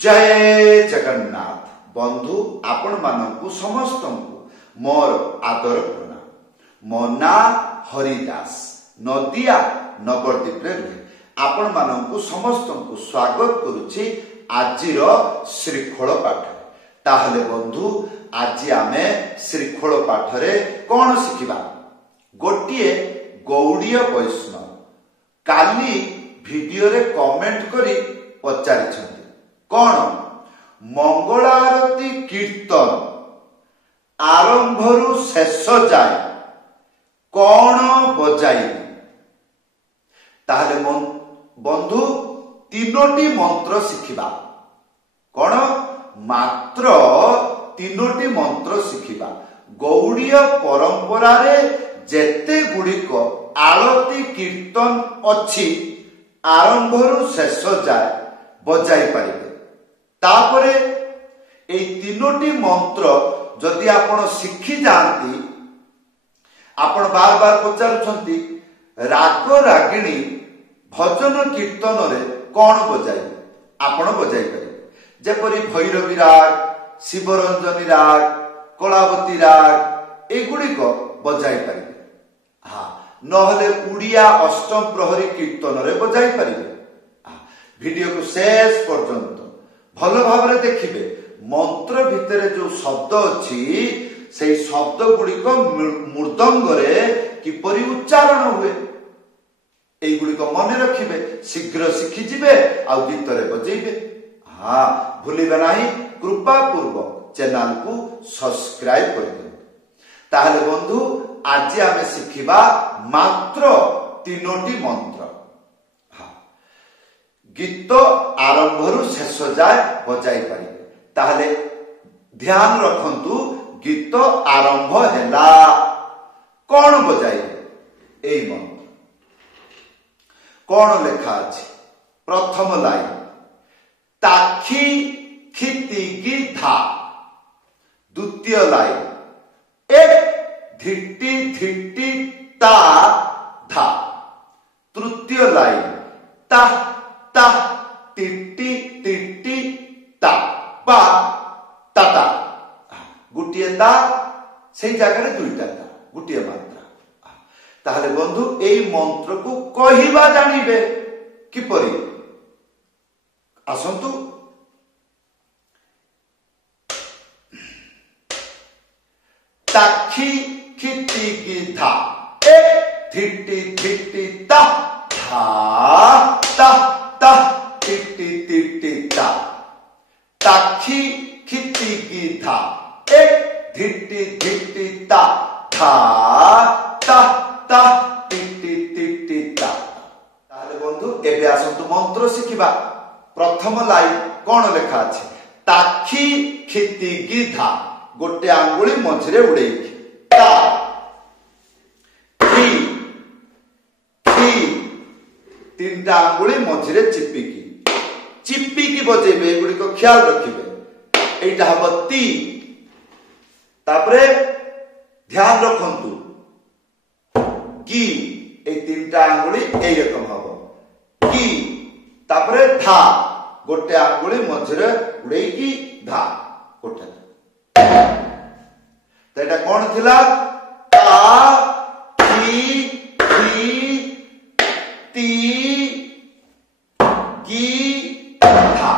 जय जगन्नाथ बंधु आपण मानकु समस्त मोर आदर प्रणाम। मो ना हरिदास नदिया नगरदीप रुहे आपण मानकु समस्त स्वागत करुछि आजिर श्रीखोल पाठ। ताहले बंधु आज आमे श्रीखोल पाठरे कौन शिखिबा? गोटिए गौड़ीय वैष्णव काली वीडियो रे कमेंट करी पचारि कौन मंगलारती कीर्तन आरंभरु शेष जाए कौन बजाई? ताहले बंधु तीनोटी मंत्र शिखिबा। कौन मात्र तीनोटी मंत्र शिखिबा। गौड़ीय परंपरा रे जेते गुड़िक आरती कीर्तन अच्छी आरंभरु शेष जाए बजाई पारिबे। तापरे ए तीनोटी मंत्र जदि आपण शिखी जानती आपण बार बार पचारुछंती राग रागिणी भजन कीर्तन रे कौन बजाई? आपण बजाई पारिबे। जेपरि भैरवी राग, शिवरंजनी राग, कलावती राग एगुड़िक बजाई पारिबे। हाँ नहले उड़िया अष्टम प्रहरी कीर्तन रे बजाई पारिबे। वीडियो को शेष पर्यंत भल भाव देखिए। मंत्र भितर जो शब्द अच्छी से शब्द गुड़िक मृदंग रे किपरि उच्चारण हुए एगुड़िक मन रखिबे, शीघ्र शिखी जिबे आ गीत रे बजेइबे। हाँ भूलिबे नाही, कृपा पूर्वक चैनल को सब्सक्राइब कर दियौ। ताहले बंधु आज आमे शिखिबा मात्र तीनोटी मंत्र। गीत आरंभरु शेष जाए बजाई पारिबे। ताहले ध्यान रखंतु गीत आरंभ हैला कौन बजाइबे? एई मंत्र कौन लेखा अछि? प्रथम लाइन ताखी खितिगी धा। द्वितीय लाइन एक धिट्टी धिट्टी ता धा। तृतीय लाइन ता ता टिट्टी टिट्टी ता बा ताता। गुटिए ता से जगह दुईटा ता गुटिए मात्रा। ताहले बंधु एई मंत्र को कहिबा जानिबे किपरि? आसंतु ताखी खिति की धा एक धिट्टी धिट्टी ता धा ता ता टिट्टी टिट्टी ता। ताखी खिति की धा एक धिट्टी धिट्टी ता धा ता ता टिट्टी टिट्टी ता। ताहले बंधु एबे आसंतु मंत्र शिखिबा। प्रथम लाइन कौन लेखा अछि? ताखी खिति की धा गोटे आंगुली मझिरे उड़ेइकी ता खी खी तीनटा आंगुली मझिरे चिपिकी चिपिकी बजेबे। एगुड़िक ख्याल रखिबे। एटा हबो ती। तापरे ध्यान रखंतु की ए तीनटा आंगुली एई रकम हबो की। तापरे धा गोटे आंगुली मझिरे उड़ेइकी धा गोटे। तो एटा कौन थिला? ता की खी ती की धा।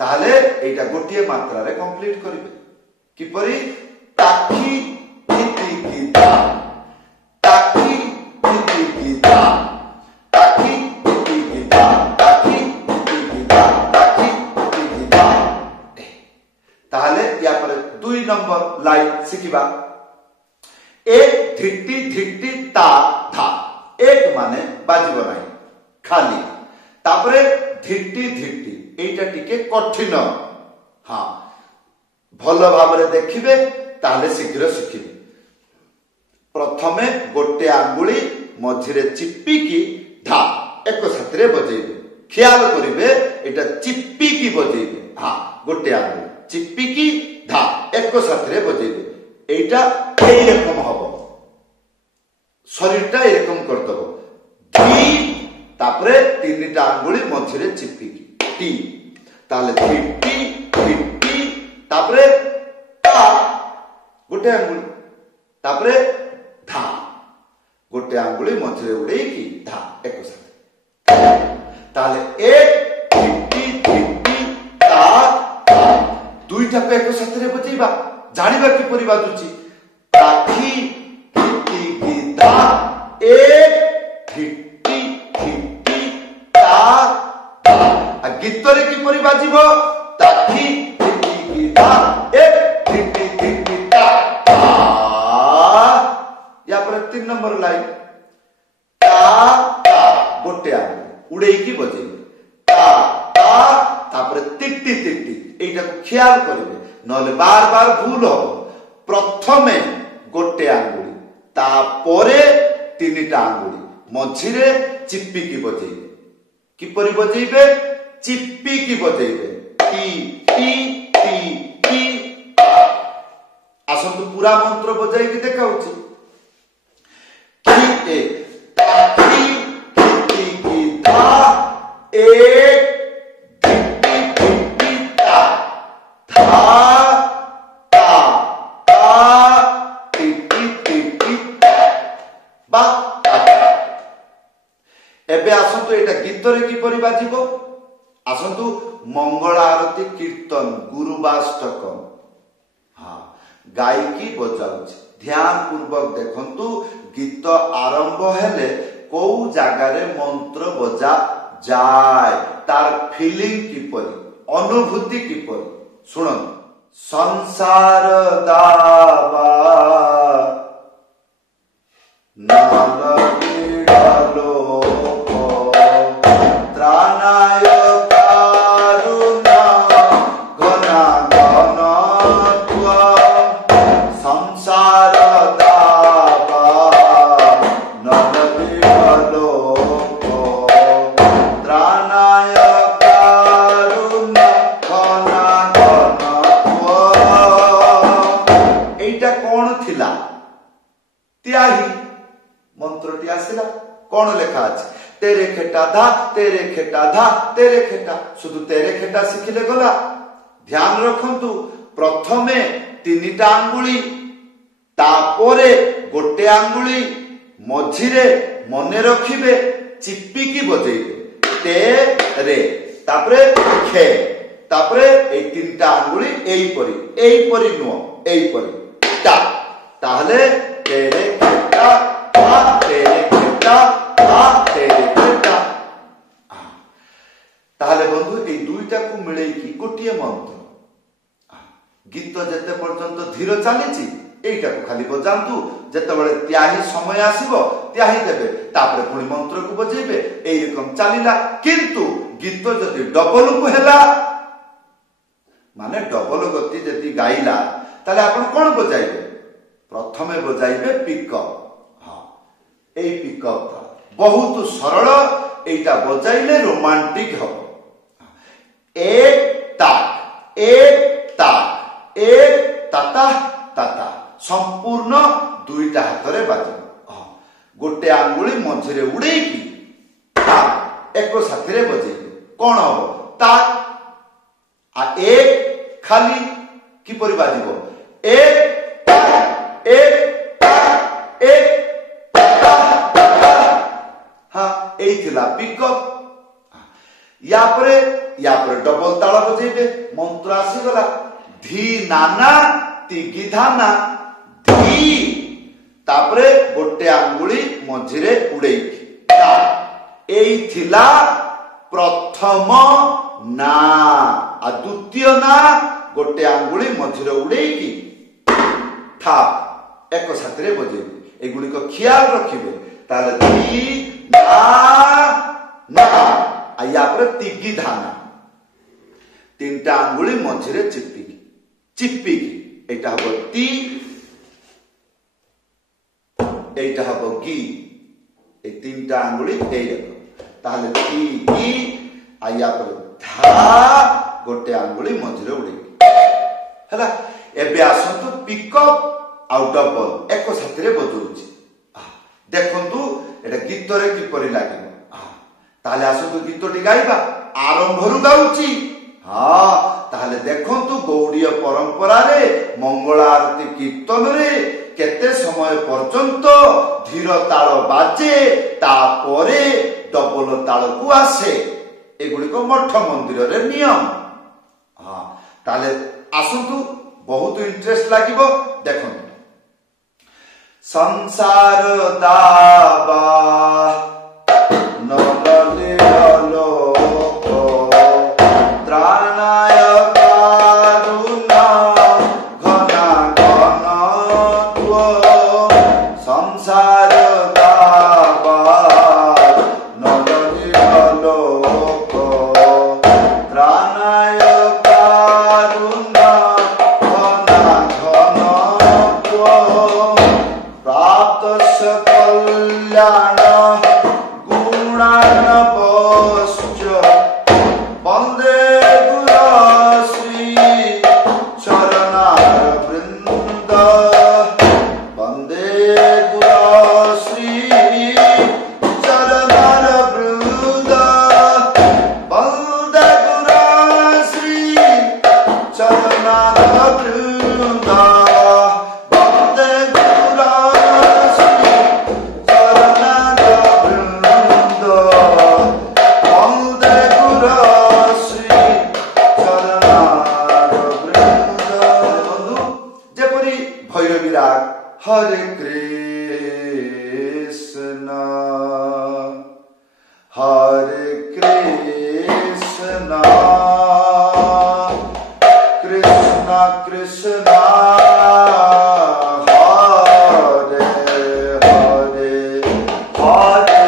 ताहले एटा गोटिए मात्रा रे कंप्लीट करिवे। किपरि? ताखी खिति की धा ताखी खिति की धा ताखी खिति की धा ताखी खिति की धा ताखी खिति की धा। ताहले या पर 2 नंबर लाइन शिखिबा। एक धिट्टी धिट्टी ता धा। एक माने बाजिबो नाही खाली। तापरे धिट्टी धिट्टी एटा टिके कठिन। हाँ भल भाव देखिबे ताहले शीघ्र शिखिबे। प्रथमे गोटे आंगुली मझिरे चिपिकी धा एक साथरे बजेइबे। ख्याल करिबे एटा चिपिकी बजेइबे। हाँ गोटे आंगुली चिपिकी धा एक साथरे बजेइबे। एटा एई रकम हबो। शरीरटा एरकम करदबो। धी तापरे तीनटा आंगुली मझिरे चिपिकी टी ताले थिटी थिटी तापरे ता गोटे आंगुली तापरे धा गोटे आंगुली मझे उड़े की धा एक साथ ताले एक थिटी थिटी ता दुईटा को एक साथ रे बजेइबा जानिबा कि परि बाजुची ताठी थिटी की धा एक थिटी थिटी ता आ गीत रे कि परि बाजिबो ताठी थिटी की धा एक थिटी थिटी ता या पर 3 नंबर लाइन ता ता गोटे आंगुली उड़े की बजेइबे ता ता तापर तिटी तिटी एटा को ख्याल करिवे नले बार बार भूल हो प्रथमे गोटे आंगुली तापरे तीनटा आंगुली मझिरे चिप्पी की बजेइबे किपरि बजेइबे चिप्पी की बजेइबे टी टी टी टी आसंतु पूरा मंत्र बजाई की देखाउची की एक ताठी टी की धा एक टिटी टिटी ता धा ता ता टिटी टिटी बा एबे आसंतु एटा गीत रे की परि बाजिबो आसंतु मंगल आरती कीर्तन गुरुवाष्टक हाँ गाई की बजाउछ ध्यान पूर्वक देखंतु गीत आरंभ हेले को जागारे मंत्र बजा जाय तार फीलिंग किपरि अनुभूति किपरि सुनन संसार दावा नालगिड़लो त्राणाय कारुणा घना घनत्व संसार दावा नालगिड़लो त्राणाय कारुणा घना घनत्व एटा कोन थिला त्याही मंत्रटी आसिला कौन लेखा अछि तेरे खेटा धा तेरे खेटा धा तेरे खेटा शुद्ध तेरे खेटा शिखिले गला ध्यान रखंतु प्रथमे तीनटा आंगुली तापरे गोटे आंगुली मझिरे मने रखिबे चिप्पी की बजेइबे ते रे तापरे खे तापरे ए तीनटा आंगुली एई परी नुओ एई परी ता ताहले तेरे खेटा ता तेरे खेटा ता तेरे खेटा ताहले बंधु ए दुईटा को मिले की गोटिए मंत्र गीत जते पर्यंत धीर चलीची एटा को खाली बजांतु जते बेले त्याही समय आसीबो त्याही देबे तापर पुणी मंत्र को बजेबे एई रकम चलीला किंतु गीत जति डबल को हैला माने डबल गति जति गाइला ताले आपण कोन बजाइबे प्रथमे बजाइबे पिकअप हां एई पिकअप बहुत सरल एटा बजाइले रोमांटिक हो एक ताक ताता ताता संपूर्ण दुईटा हाथ रे बाजे गोटे आंगुली मझिरे उड़ेई की एक साथी रे बजेइबे कोन हो ताक आ एक खाली की परि बाजिबो एक हाँ एई थिला पिकअप या पर डबल ताला बजेइबे मंत्र आसी गला धी नाना तिगी धाना धी तापरे गोटे आंगुली मझिरे उड़ेई एई थिला प्रथम ना आ द्वितीय ना गोटे आंगुली मझिरे उड़ेई की था एक साथी रे बजेइबे एगुडी को ख्याल रखिबे ताले धी ना ना आ या पर तिगी धाना तीनटा आंगुली मझिरे चिप्पी एटा हबो ती एटा हबो गी ए तीनटा आंगुली एई ताले ती गी आ या पर धा गोटे आंगुली मझिरे उड़े हला एबे आसंतु पिकअप आ डबल एक साथी रे बजौछि देखंतु एटा गीत रे कि परि लागिबो ताले आसंतु गीतटी गाइबा आरंभरू गाउची। हाँ ताहले देखंतु गौड़ीय परंपरा रे मंगल आरती कीर्तन रे केते समय पर्यंत धीर ताल बाजे तापरे डबल ताल को आसे एगुड़ी को मठ मंदिर रे नियम। हाँ ताले आसंतु बहुत इंटरेस्ट लागिबो देखंतु। संसार दाबा नलले लोक त्राणाय कारुणा घना घनत्व संसार दाबा नलले लोक त्राणाय कारुणा घना घनत्व प्राप्त कल्याण गुणानवश्च वन्दे गुरुश्री चरणारविन्द वन्दे गुरुश्री चरणारविन्द वन्दे गुरुश्री चरणारविन्द वन्दे हरे कृष्ण कृष्ण कृष्ण हरे हरे हरे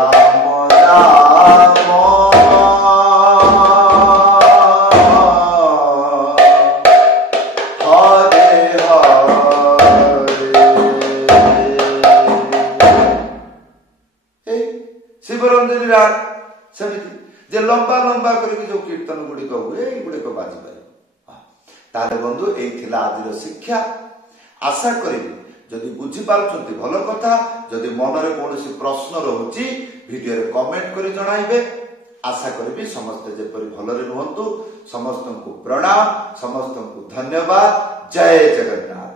राम हरे शिवरंजनी राग सेमिति जे लंबा लंबा करके जो कीर्तन गुड़िक हुए गुड़िक बाजी पारे। ताले बंधु एई थिला आदिर शिक्षा। आशा करी जदि बुझी पारुछंती भल कथा। जदि मन रे कोनोसी प्रश्न रहउची वीडियो रे कमेंट करी जणाइबे। आशा करी समस्त जेपरि भलरे रहंतु। समस्तंकु प्रणाम, समस्तंकु धन्यवाद। जय जगन्नाथ।